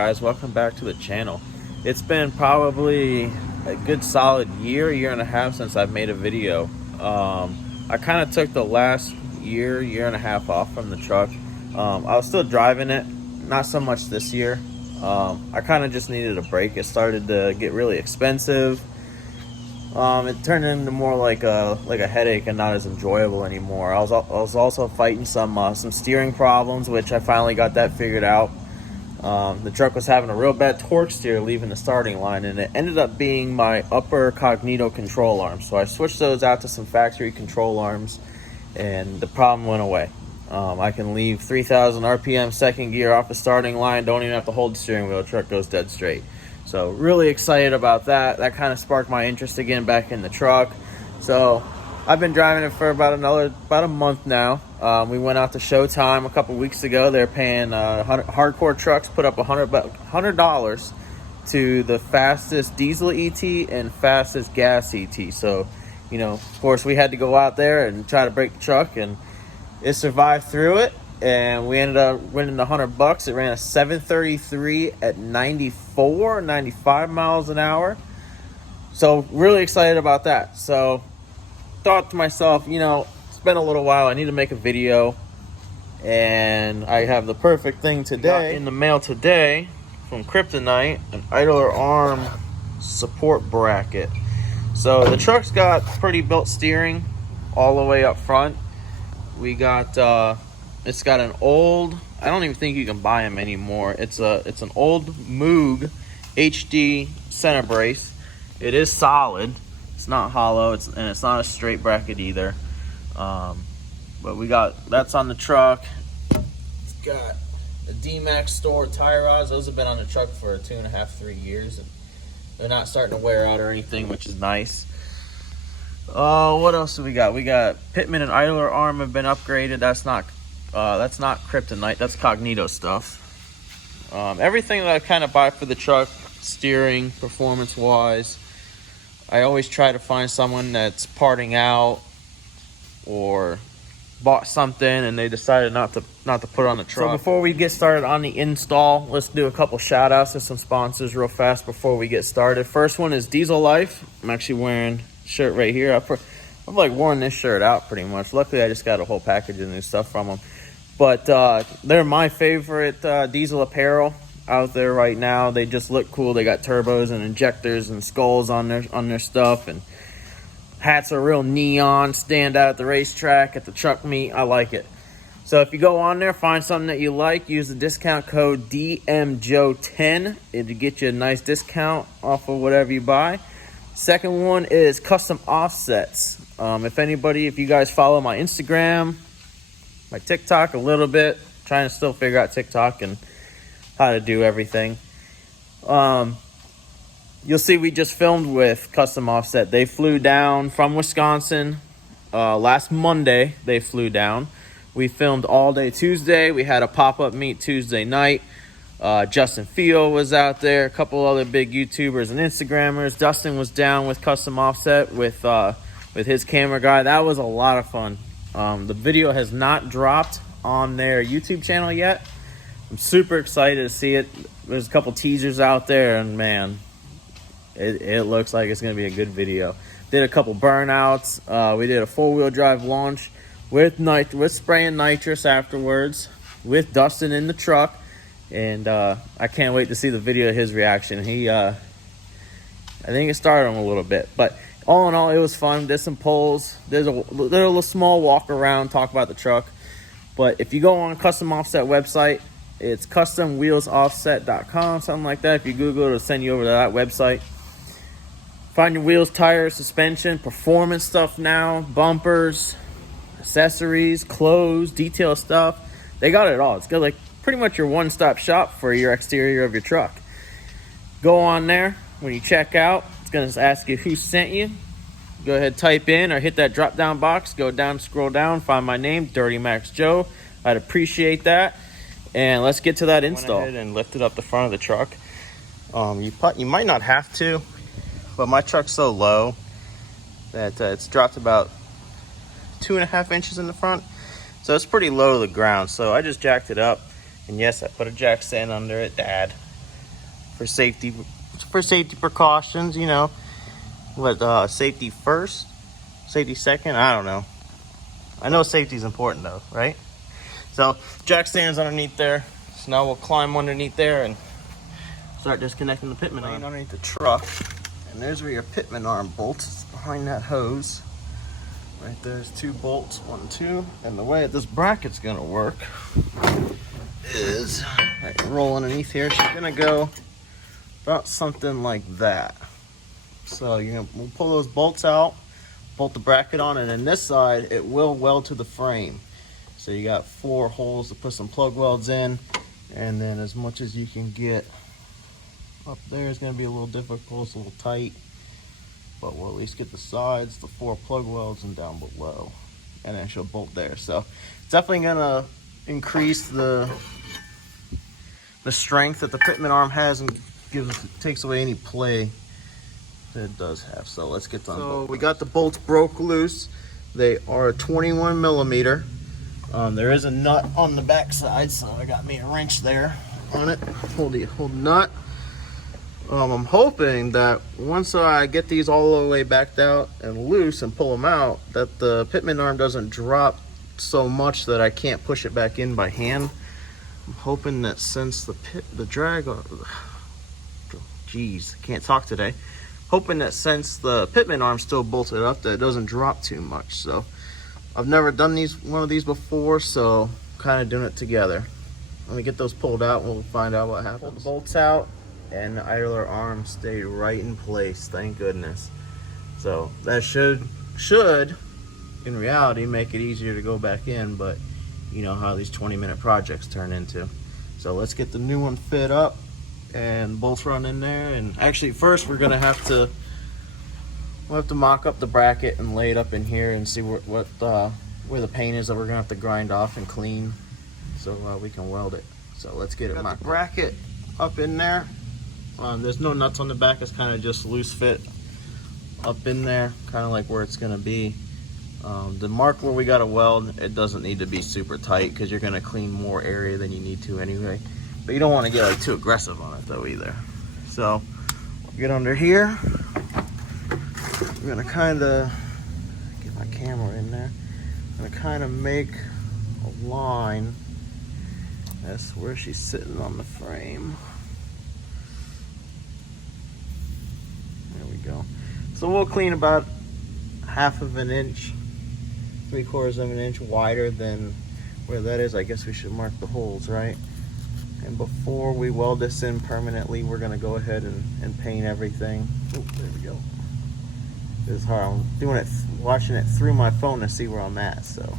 guys, welcome back to the channel. It's been probably a good solid year and a half since I've made a video. I kind of took the last year and a half off from the truck. I was still driving it, not so much this year. I kind of just needed a break. It started to get really expensive. It turned into more like a headache and not as enjoyable anymore. I was also fighting some steering problems, which I finally got that figured out. The truck was having a real bad torque steer leaving the starting line, and it ended up being my upper cognito control arm. So I switched those out to some factory control arms, and the problem went away. I can leave 3,000 RPM second gear off the starting line, don't even have to hold the steering wheel, the truck goes dead straight. So really excited about that. That kind of sparked my interest again back in the truck. So I've been driving it for about a month now. We went out to Showtime a couple weeks ago. They're paying hardcore trucks put up $100 to the fastest diesel ET and fastest gas ET. So, you know, of course we had to go out there and try to break the truck, and it survived through it. And we ended up winning the $100. It ran a 733 at 95 miles an hour. So really excited about that. So thought to myself, you know, it's been a little while. I need to make a video, and I have the perfect thing today. In the mail today from Kryptonite, an Idler Arm support bracket. So the truck's got pretty built steering all the way up front. We got it's got an old, I don't even think you can buy them anymore. It's an old Moog HD center brace. It is solid. It's not hollow. And it's not a straight bracket either. But we got, that's on the truck. It's got a D-Max store tie rods. Those have been on the truck for 2.5-3 years, and they're not starting to wear out or anything, which is nice. What else do we got? We got Pitman and Idler Arm have been upgraded. That's not Kryptonite, that's Cognito stuff. Everything that I kind of buy for the truck, steering, performance wise, I always try to find someone that's parting out or bought something and they decided not to put it on the truck. So before we get started on the install, let's do a couple shout outs to some sponsors real fast before we get started. First one is Diesel Life. I'm actually wearing a shirt right here. I've like worn this shirt out pretty much. Luckily I just got a whole package of new stuff from them. But they're my favorite diesel apparel out there right now. They just look cool. They got turbos and injectors and skulls on their stuff, and hats are real neon, stand out at the racetrack, at the truck meet. I like it. So if you go on there, find something that you like, use the discount code DMJO10. It'll get you a nice discount off of whatever you buy. Second one is Custom Offsets. If you guys follow my Instagram, my TikTok a little bit, trying to still figure out TikTok and how to do everything. You'll see we just filmed with Custom Offset. They flew down from Wisconsin last Monday. They flew down. We filmed all day Tuesday. We had a pop-up meet Tuesday night. Justin Feel was out there, a couple other big YouTubers and Instagrammers. Dustin was down with Custom Offset with his camera guy. That was a lot of fun. The video has not dropped on their YouTube channel yet. I'm super excited to see it. There's a couple teasers out there, and man, it looks like it's going to be a good video. Did a couple burnouts. We did a 4-wheel drive launch with spraying nitrous afterwards with Dustin in the truck, and I can't wait to see the video of his reaction. I think it started him a little bit, but all in all, it was fun. Did some polls. There's a little small walk around, talk about the truck. But if you go on Custom Offset website, it's customwheelsoffset.com, something like that. If you Google it, it'll send you over to that website. Find your wheels, tires, suspension, performance stuff now, bumpers, accessories, clothes, detail stuff. They got it all. It's got like pretty much your one-stop shop for your exterior of your truck. Go on there. When you check out, it's going to ask you who sent you. Go ahead, type in or hit that drop down box. Go down, scroll down, find my name, Dirty Max Joe. I'd appreciate that. And let's get to that install. I went ahead and lifted up the front of the truck. You might not have to, but my truck's so low that it's dropped about 2.5 inches in the front. So it's pretty low to the ground. So I just jacked it up. And yes, I put a jack stand under it, Dad. for safety precautions, you know. What, safety first, safety second, I don't know. I know safety is important though, right? So jack stands underneath there. So now we'll climb underneath there and start disconnecting the pitman arm underneath the truck. And there's where your pitman arm bolts, behind that hose. Right there's 2 bolts, 1, 2. And the way this bracket's gonna work is, right, roll underneath here. She's gonna go about something like that. So we'll pull those bolts out, bolt the bracket on, and then this side it will weld to the frame. So you got 4 holes to put some plug welds in, and then as much as you can get up there is going to be a little difficult, it's a little tight, but we'll at least get the sides, the 4 plug welds, and down below, and then she'll bolt there. So it's definitely going to increase the strength that the pitman arm has and takes away any play that it does have. So let's get them. So we got the bolts broke loose. They are 21 millimeter. There is a nut on the back side, so I got me a wrench there on it. Hold the nut. I'm hoping that once I get these all the way backed out and loose and pull them out, that the pitman arm doesn't drop so much that I can't push it back in by hand. I'm hoping that since the drag, geez, can't talk today. Hoping that since the pitman arm's still bolted up, that it doesn't drop too much. So I've never done one of these before, so kind of doing it together. Let me get those pulled out and we'll find out what happens. Pull the bolts out and the idler arm stayed right in place, thank goodness. So that should in reality make it easier to go back in, but you know how these 20-minute projects turn into. So let's get the new one fit up and bolts run in there. And actually first we'll have to mock up the bracket and lay it up in here and see where the paint is that we're gonna have to grind off and clean so we can weld it. So let's get it mocked. The bracket up in there. There's no nuts on the back, it's kind of just loose fit up in there, kind of like where it's gonna be. The mark where we got to weld, it doesn't need to be super tight because you're gonna clean more area than you need to anyway. But you don't want to get like too aggressive on it though either. So get under here. I'm gonna kind of get my camera in there. I'm gonna kind of make a line. That's where she's sitting on the frame. There we go. So we'll clean about 1/2 inch, 3/4 of an inch wider than where that is. I guess we should mark the holes, right? And before we weld this in permanently, we're gonna go ahead and paint everything. Oh, there we go. This is hard. I'm doing it, watching it through my phone to see where I'm at. So,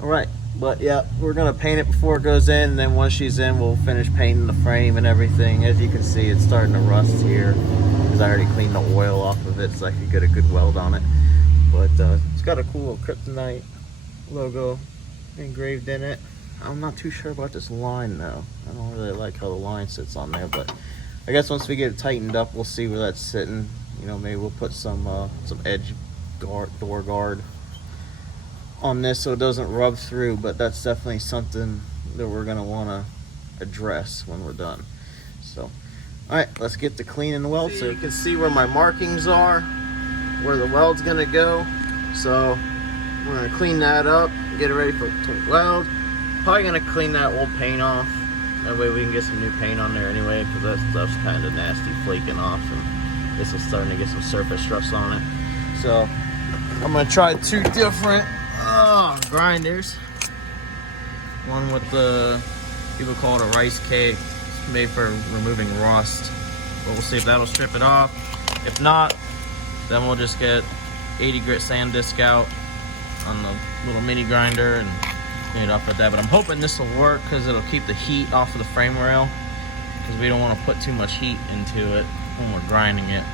all right. But yeah, we're gonna paint it before it goes in, and then once she's in, we'll finish painting the frame and everything. As you can see, it's starting to rust here because I already cleaned the oil off of it, so I could get a good weld on it. But it's got a cool Kryptonite logo engraved in it. I'm not too sure about this line though. I don't really like how the line sits on there, but I guess once we get it tightened up, we'll see where that's sitting. You know, maybe we'll put some edge guard, door guard on this so it doesn't rub through, but that's definitely something that we're gonna wanna address when we're done. So, all right, let's get to cleaning the weld so you can see where my markings are, where the weld's gonna go. So we're gonna clean that up, get it ready to weld. Probably gonna clean that old paint off. That way we can get some new paint on there anyway, because that stuff's kind of nasty, flaking off, and this is starting to get some surface stress on it. So I'm gonna try 2 different grinders. One with the, people call it a rice cake. It's made for removing rust. But we'll see if that'll strip it off. If not, then we'll just get 80 grit sand disc out on the little mini grinder and clean it up with that. But I'm hoping this will work because it'll keep the heat off of the frame rail, because we don't want to put too much heat into it when we're grinding it.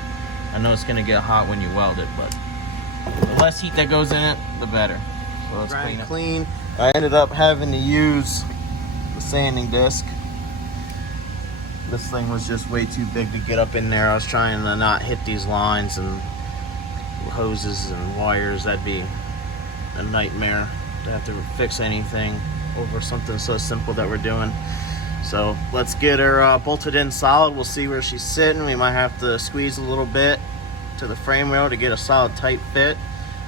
I know it's going to get hot when you weld it, but the less heat that goes in it, the better. So let's clean. I ended up having to use the sanding disc. This thing was just way too big to get up in there. I was trying to not hit these lines and hoses and wires. That'd be a nightmare to have to fix anything over something so simple that we're doing. So let's get her bolted in solid. We'll see where she's sitting. We might have to squeeze a little bit to the frame rail to get a solid tight fit,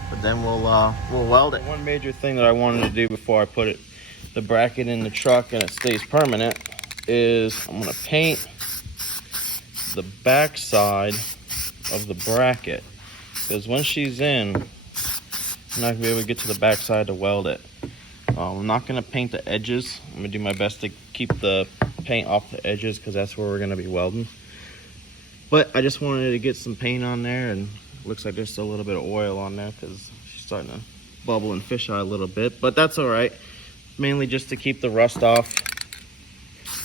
but then we'll weld it. One major thing that I wanted to do before I put the bracket in the truck and it stays permanent is I'm gonna paint the back side of the bracket, because when she's in, I'm not gonna be able to get to the back side to weld it. I'm not gonna paint the edges. I'm gonna do my best to keep the paint off the edges because that's where we're gonna be welding. But I just wanted to get some paint on there, and it looks like there's a little bit of oil on there because she's starting to bubble and fisheye a little bit, but that's all right. Mainly just to keep the rust off.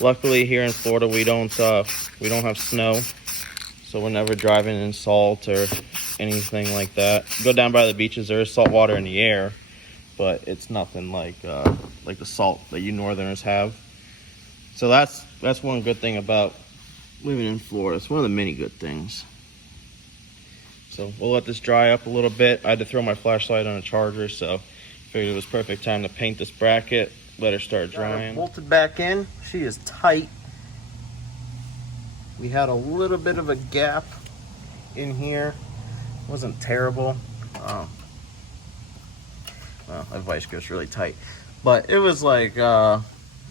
Luckily here in Florida we don't have snow, so we're never driving in salt or anything like that. Go down by the beaches, there is salt water in the air, but it's nothing like the salt that you northerners have. So that's one good thing about living in Florida. It's one of the many good things. So we'll let this dry up a little bit. I had to throw my flashlight on a charger, so figured it was perfect time to paint this bracket, let her start drying. Bolted back in. She is tight. We had a little bit of a gap in here. It wasn't terrible. Well, that vice grip's really tight, but it was like I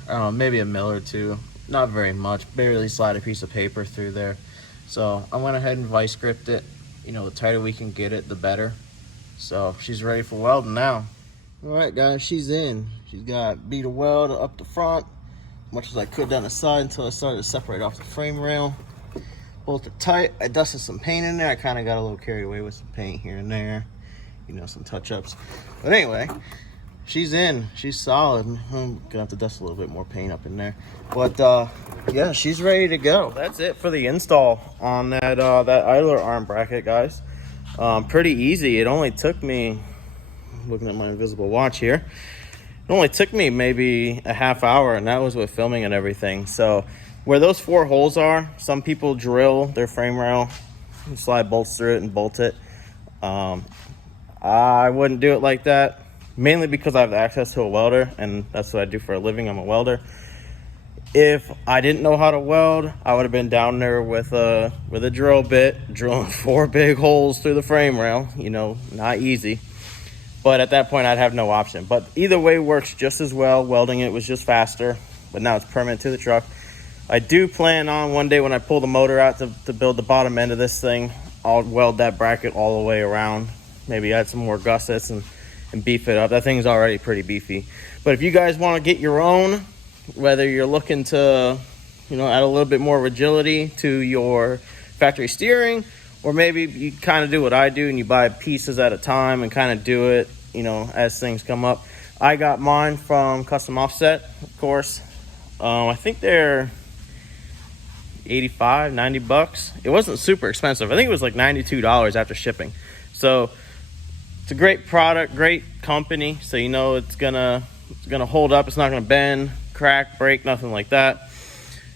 don't know, maybe a mil or two. Not very much. Barely slide a piece of paper through there. So I went ahead and vice gripped it. You know, the tighter we can get it, the better. So she's ready for welding now. All right, guys, she's in. She's got bead of weld up the front, much as I could down the side until I started to separate off the frame rail. Bolted tight. I dusted some paint in there. I kind of got a little carried away with some paint here and there. You know, some touch-ups. But anyway, she's in. She's solid. I'm gonna have to dust a little bit more paint up in there. But yeah, she's ready to go. That's it for the install on that idler arm bracket, guys. Pretty easy. It only took me, looking at my invisible watch here, it only took me maybe a half hour, and that was with filming and everything. So where those 4 holes are, some people drill their frame rail and slide bolts through it and bolt it. I wouldn't do it like that, mainly because I have access to a welder, and that's what I do for a living. I'm a welder. If I didn't know how to weld, I would have been down there with a drill bit, drilling 4 big holes through the frame rail. You know, not easy. But at that point, I'd have no option. But either way works just as well. Welding it was just faster, but now it's permanent to the truck. I do plan on one day when I pull the motor out to build the bottom end of this thing, I'll weld that bracket all the way around. Maybe add some more gussets and beef it up. That thing's already pretty beefy. But if you guys want to get your own, whether you're looking to, you know, add a little bit more agility to your factory steering, or maybe you kind of do what I do and you buy pieces at a time and kind of do it, you know, as things come up. I got mine from Custom Offset, of course. I think they're 85, 90 bucks. It wasn't super expensive. I think it was like $92 after shipping. So it's a great product, great company. So you know it's gonna hold up. It's not gonna bend, crack, break, nothing like that.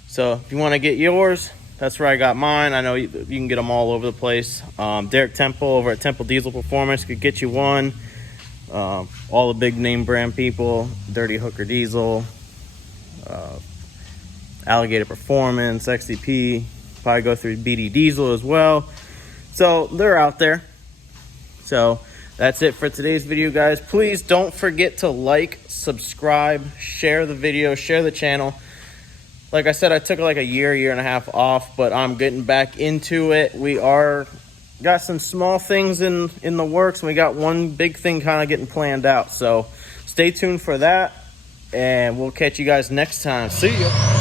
So if you want to get yours, that's where I got mine. I know you can get them all over the place. Derek Temple over at Temple Diesel Performance could get you one. All the big name brand people, Dirty Hooker Diesel, Alligator Performance, XCP, probably go through BD Diesel as well. So they're out there. So that's it for today's video, guys. Please don't forget to like, subscribe, share the video, share the channel. Like I said, I took like a year and a half off, but I'm getting back into it. We got some small things in the works, and we got one big thing kind of getting planned out. So stay tuned for that, and we'll catch you guys next time. See ya.